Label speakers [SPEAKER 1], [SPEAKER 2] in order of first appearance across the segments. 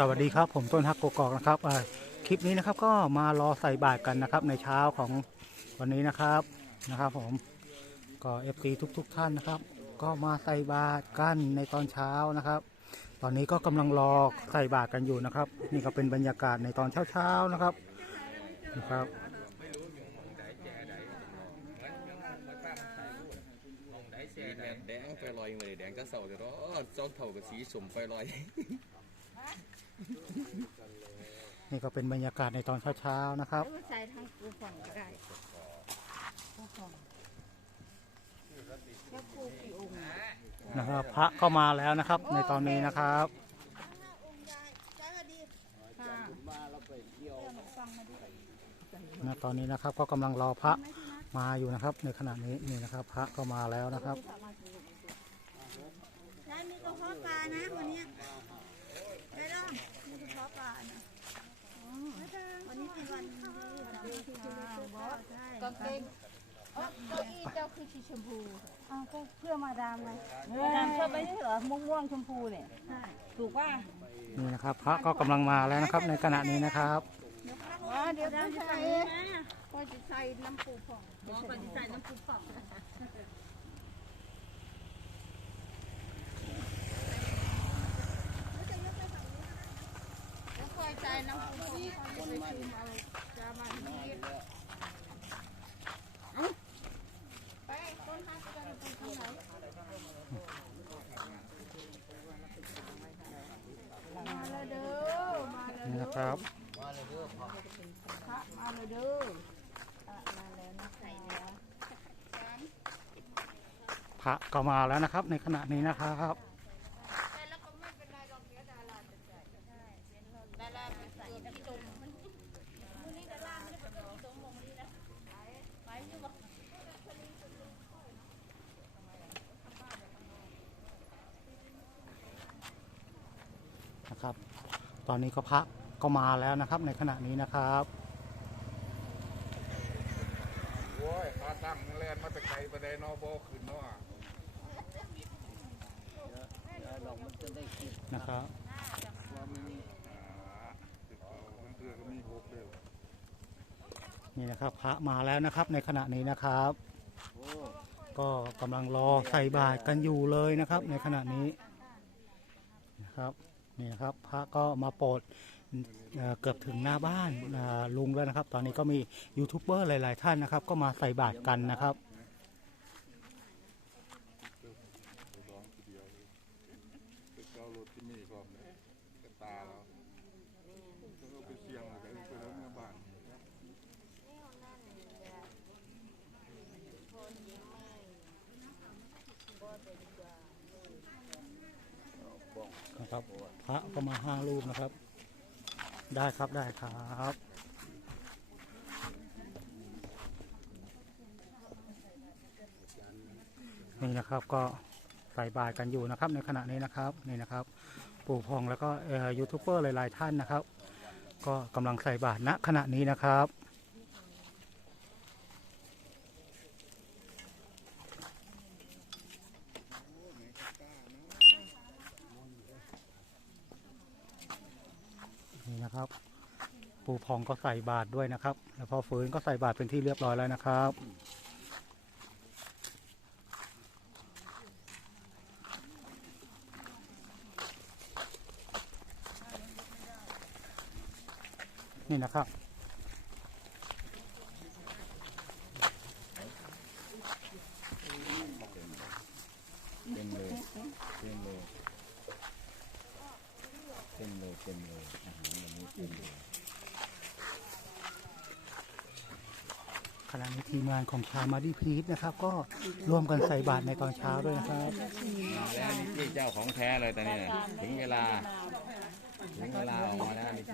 [SPEAKER 1] สวัสดีครับผมต้นฮักโกกอกนะครับคลิปนี้นะครับก็มารอใส่บาตรกันนะครับ ในเช้าของวันนี้นะครับนะครับ ผมก็เอฟซีทุกๆท่านนะครับ ก็มาใส่บาตรกันในตอนเช้านะครับ ตอนนี้ก็กำลังรอใส่บาตรกันอยู่นะครับ นี่ก็เป็นบรรยากาศในตอนเช้าๆนะครับนะครับ
[SPEAKER 2] แดงไฟลอยมาเลยแดงก็เสาแต่รอนจ้องเท่ากับสีสมไฟลอย
[SPEAKER 1] นี่ก็เป็นบรรยากาศในตอนเช้าๆนะครับ
[SPEAKER 3] แล้วใส่ทั้งปูผ่องก็ได้ปูผ่องแล้วปูกี่องค์
[SPEAKER 1] นะครับ พระก็มาแล้วนะครับ ในตอนนี้นะครับ
[SPEAKER 3] ค่ะ
[SPEAKER 1] ณตอนนี้นะครับก็กำลังรอพระมาอยู่นะครับ ในขณะนี้นี่นะครับ พระก็มาแล้วนะครับ
[SPEAKER 3] ยายมีกระเพาะปลานะวันนี้ยยายดองมีกระเพาะปลานะวันนี้เป็นวันที่บอสใช่
[SPEAKER 4] กางเกงเอ้าเก้าอี้เจ้าคือสีชมพู
[SPEAKER 3] อ้าว ก็เพื่อมาดามไง
[SPEAKER 4] มาดามชอบไปนี่เหรอม่วงม่วงๆชมพูเนี่ย
[SPEAKER 3] ใช่
[SPEAKER 4] ถูกว่า
[SPEAKER 1] นี่นะครับ พระก็กำลังมาแล้วนะครับ ในขณะนี้นะครับ
[SPEAKER 4] อ๋อเดี๋ยว
[SPEAKER 3] ดาม
[SPEAKER 4] ผู้
[SPEAKER 3] จะ
[SPEAKER 4] ชา
[SPEAKER 3] ใส่
[SPEAKER 4] ย
[SPEAKER 3] ก็จะใส่น้ำปูผ่อง
[SPEAKER 4] อ๋อปฏิใส่น้ำปูปอบแล้วคอยใจน้ำปูปอบคอยไปชิมเอาจะมาที่ไปต้นฮักกันไปทางไหน มาเลยเด้อมาเลย
[SPEAKER 1] นี่นะครับ
[SPEAKER 4] พระมาเลยเด้อพระมาแล้วนะคะ
[SPEAKER 1] พระก็มาแล้วนะครับ ในขณะนี้นะครับ
[SPEAKER 4] ดาราเป็นใส่ที่ตรงมันวันนี้ดาราไม่ได้เป็นที่ตรงมงนี้นะไปอยู่บ่
[SPEAKER 1] นะครับ ตอนนี้ก็พระก็มาแล้วนะครับ ในขณะนี้นะครับ
[SPEAKER 5] โอ้ยขาตั้งแลนมาแต่ไกลประเดนอโบขึ้นเนาะ
[SPEAKER 1] นะครับ
[SPEAKER 5] ว่ามันอ่าติดต่อมันเตือนก็มีหกเดียว
[SPEAKER 1] นี่นะครับพระมาแล้วนะครับในขณะนี้นะครับ ก็กำลังรอใส่บาตรกันอยู่เลยนะครับ ในขณะนี้นะครับ นี่นะครับพระก็มาโปรดเเกือบถึงหน้าบ้านลุงแล้วนะครับ ตอนนี้ก็มียูทูบเบอร์หลาย ๆ ท่านนะครับ ก็มาใส่บาตรกันนะครับ
[SPEAKER 5] ไปร้องทีเดียวเลยไปเจ้ารถที่นี่ก่อนเลยกระตาเราแล้วก็ไปเสียงอะไรกันไปแล้วเมื่อบ้าน
[SPEAKER 1] นะครับ พระก็มาห้ารูปนะครับ ได้ครับได้ครับนี่นะครับก็ใส่บาตรกันอยู่นะครับ ในขณะนี้นะครับนี่นะครับ ปู่พองแล้วก็ยูทูบเบอร์หลายๆท่านนะครับ ก็กำลังใส่บาตรณขณะนี้นะครับ นะครับ ปูพองก็ใส่บาตรด้วยนะครับ แล้วพอฟื้นก็ใส่บาตรเป็นที่เรียบร้อยแล้วนะครับนี่นะครับ
[SPEAKER 2] เต็มเลยเต็มเลยเต็มเลยเต็มเลยอาหารวันนี้เต็มเลย
[SPEAKER 1] ข ณะนี้ทีมงานของชามาดีพีทนะครับ ก็ร่วมกันใส่บาตรในตอนเช้าด้วยนะครับ
[SPEAKER 2] มาแล้วนี่เจ้าของแท้เลยตอนนี้น่ะถึงเวลา ถึงเวลาออกมาแล้วนี่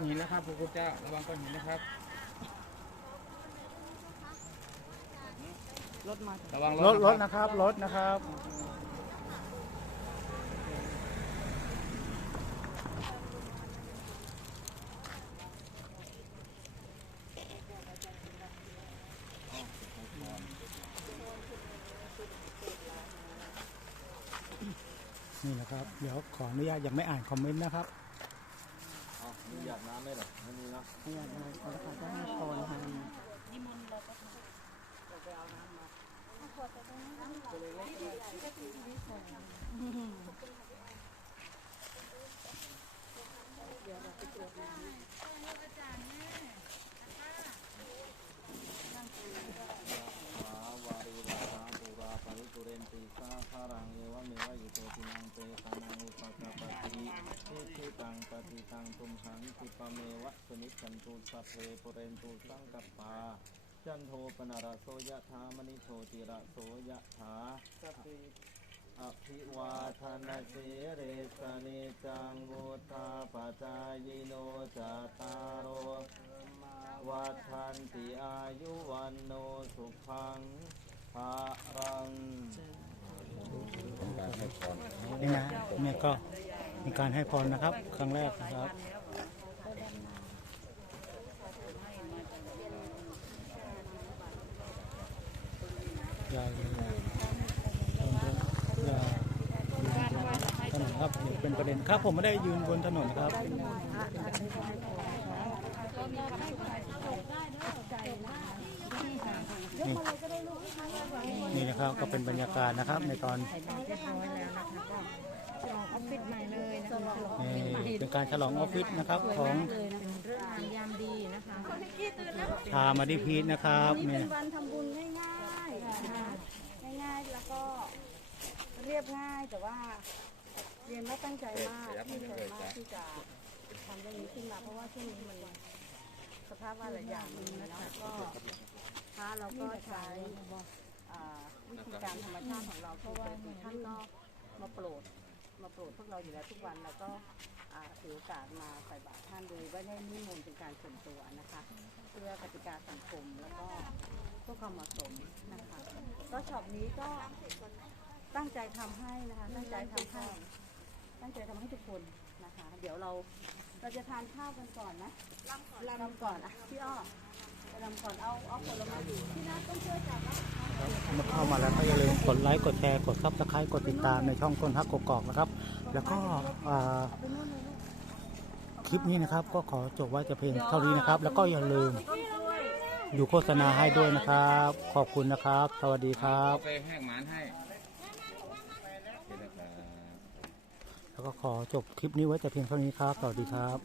[SPEAKER 2] อนหินนะครับพระพุทเจ้าระวังก้อนหินนะครับ รถมาระวัง
[SPEAKER 1] รถรถ
[SPEAKER 2] นะ
[SPEAKER 1] ครับ รถนะครับ นี่นะครับ เดี๋ยวขออนุญาตยังไม่อ่านคอมเมนต์นะครับ
[SPEAKER 2] อยากน้ำไหมหรอไม่มีนะสาวารีวาหาปุราปริปุเรนติสาคารังเอวะเมวะอิโตตินังเปตานังอุปกปปติทิทิ ตังปฏิตังตุมหังคิปเมวะสนิจันตุสัพเพปุเรนตุสังกัปปาจันโทปนารโสยะธามณิโชติระโสยะธาสติอภิวาทนาเสเรสเนจังวุธาปจายโนจตารโอวัฏันติอายุวันโนสุขังภารัง
[SPEAKER 1] นี่นะนี่ก็ ก็มีการให้พรนะครับ ครั้งแรกนะครับยาอย่าอย่าอย่าถนนครับเดี๋ยวเป็นประเด็นครับ ผมไม่ได้ยืนบนถนนครับนี่นี่นะครับก็เป็นบรรยากาศนะครับในตอน
[SPEAKER 3] เรียบร้อยแล้วนะคะก็ฉลองออฟฟิศใหม่เลยนะคะฉลอง
[SPEAKER 1] นี่เป็นการฉลองออฟฟิศนะครับของ
[SPEAKER 3] เลยนะเป็นเรื่องงามยามดีนะคะ
[SPEAKER 1] ชามาดิพีทนะครับ
[SPEAKER 3] นี่
[SPEAKER 1] เนี่
[SPEAKER 3] เป็
[SPEAKER 1] ย
[SPEAKER 3] นวันทำบุญง่ายๆนะคะง่ายๆแล้วก็เรียบง่ายแต่ว่าเรียนว่าตั้งใจมากที่ใจมากที่จะทำเรื่องนี้ขึ้นมาเพราะว่าช่วงนี้มันสภาพว่าหลายอย่างมันนะคะก็พระเราก็ใช้อ่าวิธีการธรรมชาติของเราเพราะว่าท่านก็มาโปรด มาโปรดพวกเราอยู่แล้วทุกวันแล้วก็อ่าถือโอกาสมาใส่บาตรท่านโดยไม่ได้นิมนต์เป็นการส่วนตัวนะคะ เพื่อกติกาสังคมแล้วก็เพื่อความเหมาะสมนะคะ ก็ช็อปนี้ก็ตั้งใจทำให้นะคะ ตั้งใจทำให้ ตั้งใจทำให้ทุกคนนะคะ เดี๋ยวเราเราจะทานข้าวกันก่อนนะลำก่อนลำก่อนอะพี่อ้อ ไปลำก่อนเอาเอาผลไม้ที่น้าต้องช่วยจับนะ
[SPEAKER 1] เมื่อเข้ามาแล้วก็อย่าลืมกดไลค์กดแชร์กดซับสไครต์กดติดตามในช่องต้นฮักกกอกนะครับ แล้วก็คลิปนี้นะครับก็ขอจบไว้แต่เพียงเท่านี้นะครับ แล้วก็อย่าลืมอยู่โฆษณาให้ด้วยนะครับ ขอบคุณนะครับ สวัสดีครับ
[SPEAKER 2] ไปแห้งหมานให้โอเคนะครับ
[SPEAKER 1] แล้วก็ขอจบคลิปนี้ไว้แต่เพียงเท่านี้ครับสวัสดีครับ